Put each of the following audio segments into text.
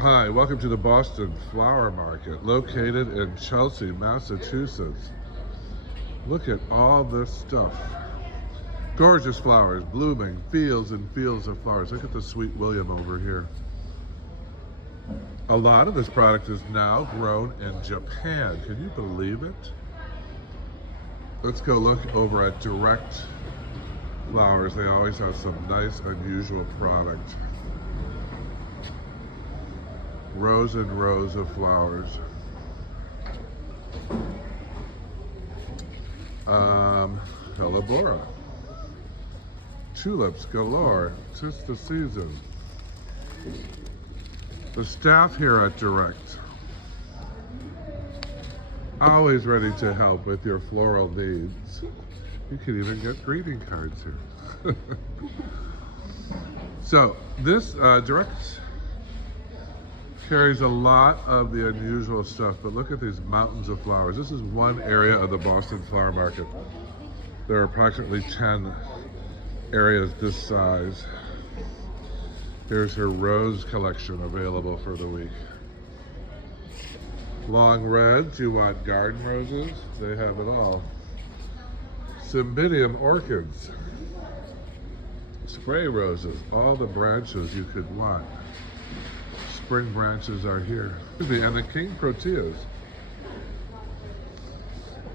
Hi, welcome to the Boston Flower Market, located in Chelsea, Massachusetts. Look at all this stuff. Gorgeous flowers, blooming, fields and fields of flowers. Look at the Sweet William over here. A lot of this product is now grown in Japan. Can you believe it? Let's go look over at Direct Flowers. They always have some nice, unusual product. Rows and rows of flowers. Hellebora. Tulips galore. 'Tis the season. The staff here at Direct, always ready to help with your floral needs. You can even get greeting cards here. So this Direct carries a lot of the unusual stuff, but look at these mountains of flowers. This is one area of the Boston Flower Market. There are approximately 10 areas this size. Here's her rose collection available for the week. Long reds, you want garden roses? They have it all. Cymbidium orchids. Spray roses, all the branches you could want. Spring branches are here. And the king proteas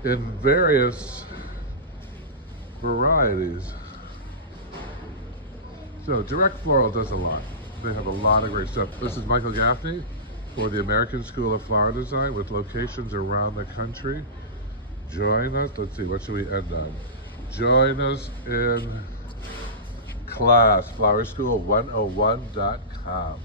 in various varieties. So Direct Floral does a lot. They have a lot of great stuff. This is Michael Gaffney for the American School of Flower Design with locations around the country. Join us. Let's see, what should we end on? Join us in class, flowerschool101.com.